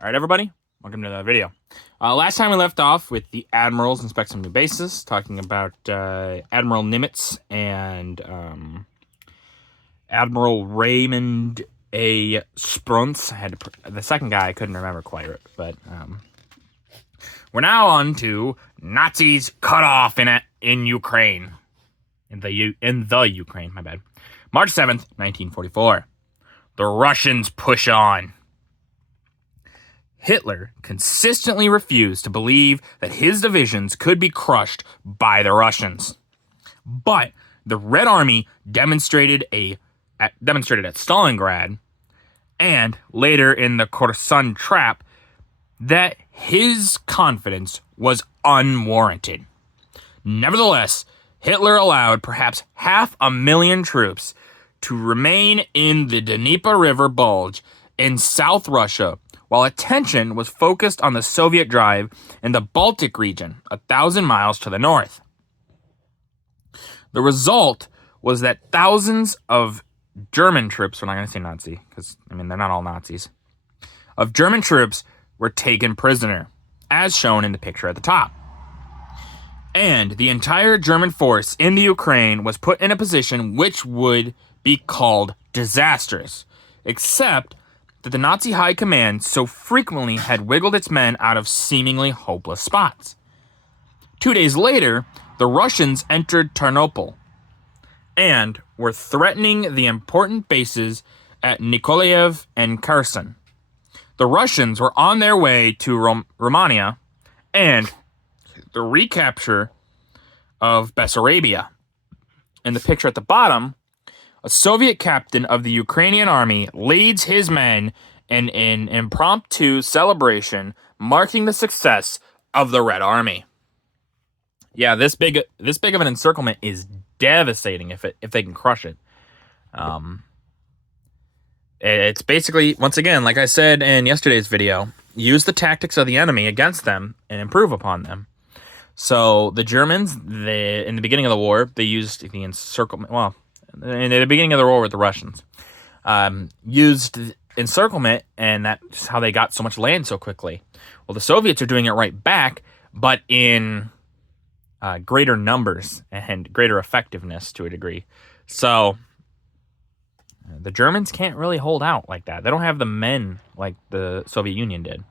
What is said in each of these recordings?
All right, everybody, welcome to the video. Last time we left off with the admirals inspect some new bases, talking about Admiral Nimitz and Admiral Raymond A. Spruntz. The second guy I couldn't remember quite, but we're now on to Nazis cut off in Ukraine, in the Ukraine. My bad. March 7th, 1944. The Russians push on. Hitler consistently refused to believe that his divisions could be crushed by the Russians. But the Red Army demonstrated at Stalingrad and later in the Korsun Trap that his confidence was unwarranted. Nevertheless, Hitler allowed perhaps 500,000 troops to remain in the Dnieper River Bulge in South Russia, while attention was focused on the Soviet drive in the Baltic region, 1,000 miles to the north. The result was that thousands of German troops, we're not going to say Nazi, because, they're not all Nazis, of German troops were taken prisoner, as shown in the picture at the top. And the entire German force in the Ukraine was put in a position which would be called disastrous, except that the Nazi high command so frequently had wiggled its men out of seemingly hopeless spots. 2 days later, the Russians entered Tarnopol and were threatening the important bases at Nikolaev and Kherson. The Russians were on their way to Romania and the recapture of Bessarabia. In the picture at the bottom, a Soviet captain of the Ukrainian army leads his men in an impromptu celebration marking the success of the Red Army. Yeah, this big of an encirclement is devastating if they can crush it. It's basically, once again, like I said in yesterday's video, use the tactics of the enemy against them and improve upon them. So the Germans, in the beginning of the war, they used the encirclement. Well, in the beginning of the war with the Russians, used encirclement, and that's how they got so much land so quickly. Well, the Soviets are doing it right back, but in greater numbers and greater effectiveness to a degree. So the Germans can't really hold out like that. They don't have the men like the Soviet Union did.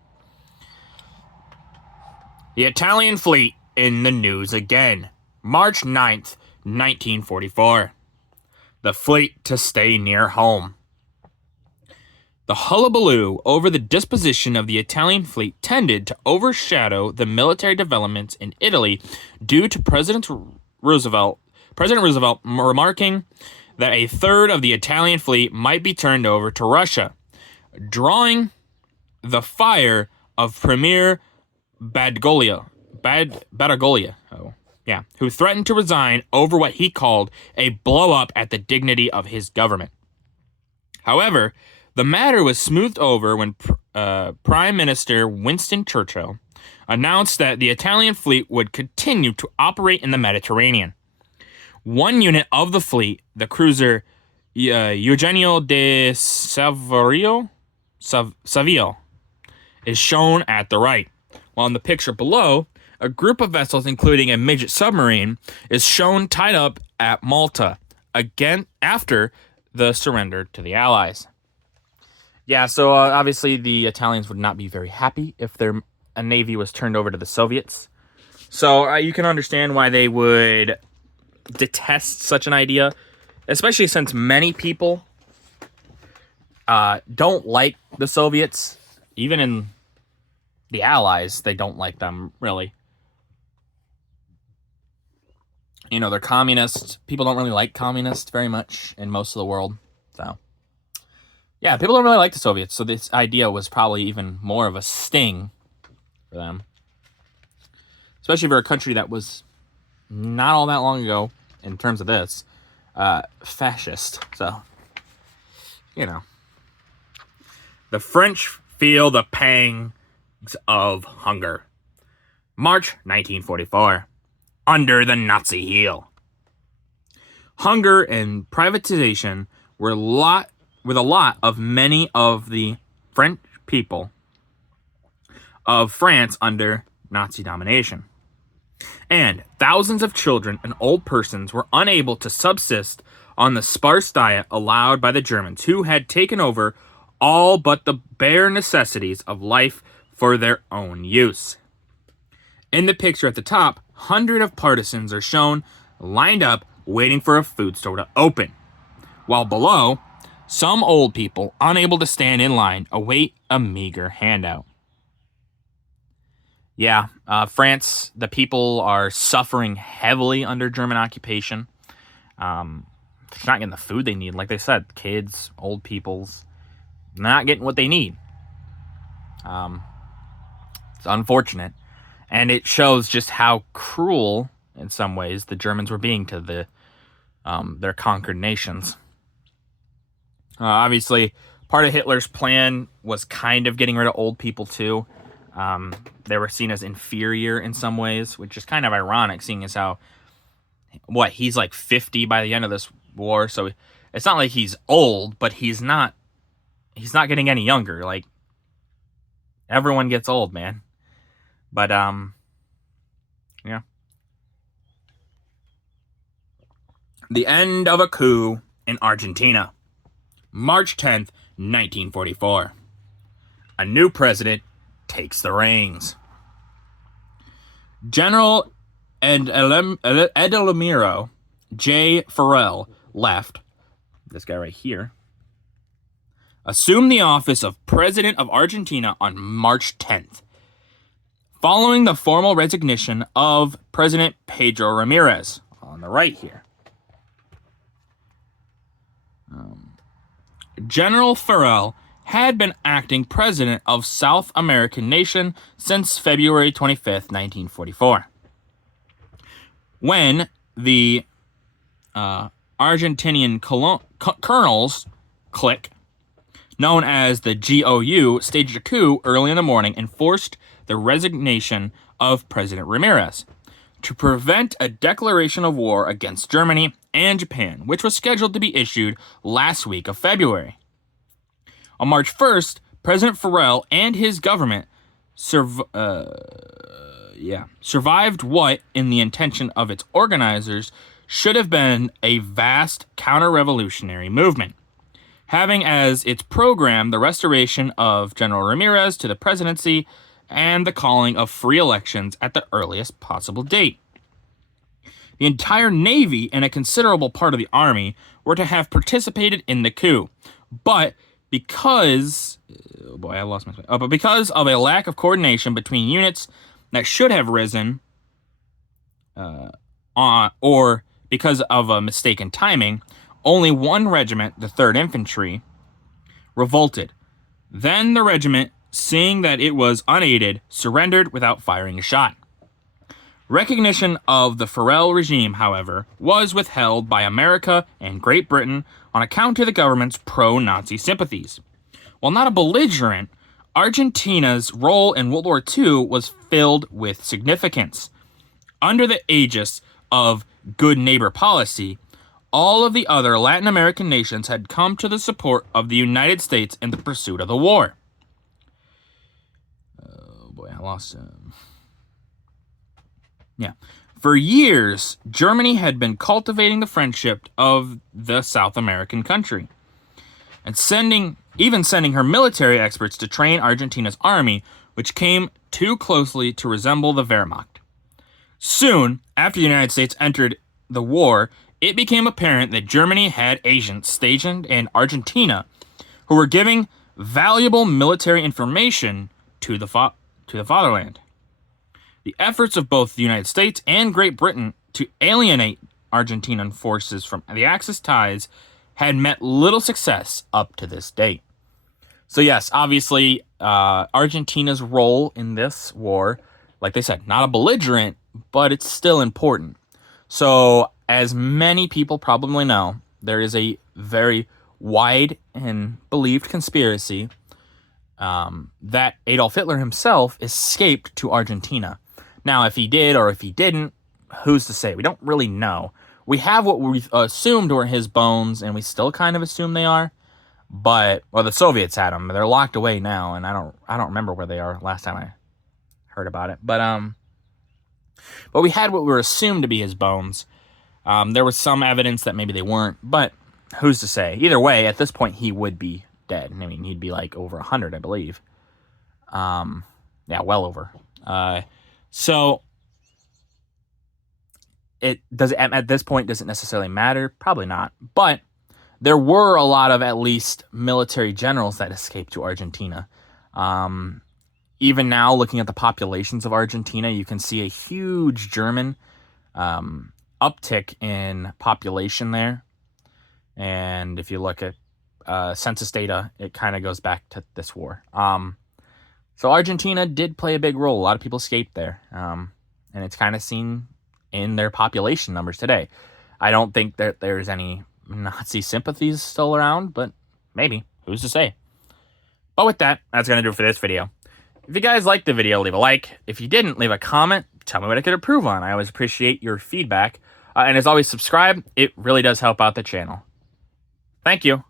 The Italian fleet in the news again. March 9th, 1944. The fleet to stay near home. The hullabaloo over the disposition of the Italian fleet tended to overshadow the military developments in Italy due to President Roosevelt remarking that a third of the Italian fleet might be turned over to Russia, drawing the fire of Premier Badoglio, who threatened to resign over what he called a blow-up at the dignity of his government. However, the matter was smoothed over when Prime Minister Winston Churchill announced that the Italian fleet would continue to operate in the Mediterranean. One unit of the fleet, the cruiser Eugenio de Savio, is shown at the right, while in the picture below, a group of vessels, including a midget submarine, is shown tied up at Malta, again after the surrender to the Allies. Yeah, so obviously the Italians would not be very happy if their navy was turned over to the Soviets. So you can understand why they would detest such an idea, especially since many people don't like the Soviets. Even in the Allies, they don't like them, really. They're communists. People don't really like communists very much in most of the world. So, yeah, people don't really like the Soviets. So this idea was probably even more of a sting for them. Especially for a country that was not all that long ago, in terms of this, fascist. So, The French feel the pangs of hunger. March 1944. Under the Nazi heel. Hunger and privatization were a lot of many of the French people of France under Nazi domination. And thousands of children and old persons were unable to subsist on the sparse diet allowed by the Germans, who had taken over all but the bare necessities of life for their own use. In the picture at the top, hundreds of partisans are shown lined up waiting for a food store to open, while below, some old people, unable to stand in line, await a meager handout. Yeah, France, the people are suffering heavily under German occupation. They're not getting the food they need. Like they said, kids, old peoples, not getting what they need. It's unfortunate. And it shows just how cruel, in some ways, the Germans were being to their conquered nations. Obviously, part of Hitler's plan was kind of getting rid of old people, too. They were seen as inferior in some ways, which is kind of ironic, seeing as how, he's like 50 by the end of this war, so it's not like he's old, but he's not getting any younger. Like, everyone gets old, man. But, yeah. The end of a coup in Argentina. March 10th, 1944. A new president takes the reins. General Edelmiro J. Farrell left, this guy right here, assumed the office of President of Argentina on March 10th, following the formal resignation of President Pedro Ramirez, on the right here. General Farrell had been acting president of South American nation since February 25th, 1944. When the Argentinian colonels clique, known as the GOU, staged a coup early in the morning and forced the resignation of President Ramirez to prevent a declaration of war against Germany and Japan, which was scheduled to be issued last week of February. On March 1st, President Farrell and his government survived what, in the intention of its organizers, should have been a vast counter-revolutionary movement, having as its program the restoration of General Ramirez to the presidency and the calling of free elections at the earliest possible date. The entire Navy and a considerable part of the Army were to have participated in the coup, but because of a lack of coordination between units that should have risen, or because of a mistaken timing, only one regiment, the 3rd Infantry, revolted. Then the regiment, seeing that it was unaided, surrendered without firing a shot. Recognition of the Farrell regime, however, was withheld by America and Great Britain on account of the government's pro-Nazi sympathies. While not a belligerent, Argentina's role in World War II was filled with significance. Under the aegis of good neighbor policy, all of the other Latin American nations had come to the support of the United States in the pursuit of the war. For years, Germany had been cultivating the friendship of the South American country, and sending her military experts to train Argentina's army, which came too closely to resemble the Wehrmacht. Soon, after the United States entered the war, it became apparent that Germany had agents stationed in Argentina who were giving valuable military information to the fatherland. The efforts of both the United States and Great Britain to alienate Argentinian forces from the Axis ties had met little success up to this date. So yes, obviously, Argentina's role in this war, like they said, not a belligerent, but it's still important. So, as many people probably know, there is a very wide and believed conspiracy that Adolf Hitler himself escaped to Argentina. Now, if he did or if he didn't, who's to say? We don't really know. We have what we assumed were his bones, and we still kind of assume they are. But, well, the Soviets had them. They're locked away now, and I don't remember where they are last time heard about it. But we had what were assumed to be his bones. There was some evidence that maybe they weren't, but who's to say? Either way, at this point, he would be dead. I mean, he'd be like over 100, I believe. Yeah, well over. So it does at this point, does it necessarily matter? Probably not. But there were a lot of at least military generals that escaped to Argentina. Even now, looking at the populations of Argentina, you can see a huge German uptick in population there. And if you look at census data, it kind of goes back to this war. So Argentina did play a big role. A lot of people escaped there. And it's kind of seen in their population numbers today. I don't think that there's any Nazi sympathies still around, but maybe. Who's to say? But with that, that's going to do it for this video. If you guys liked the video, leave a like. If you didn't, leave a comment. Tell me what I could improve on. I always appreciate your feedback. And as always, subscribe. It really does help out the channel. Thank you.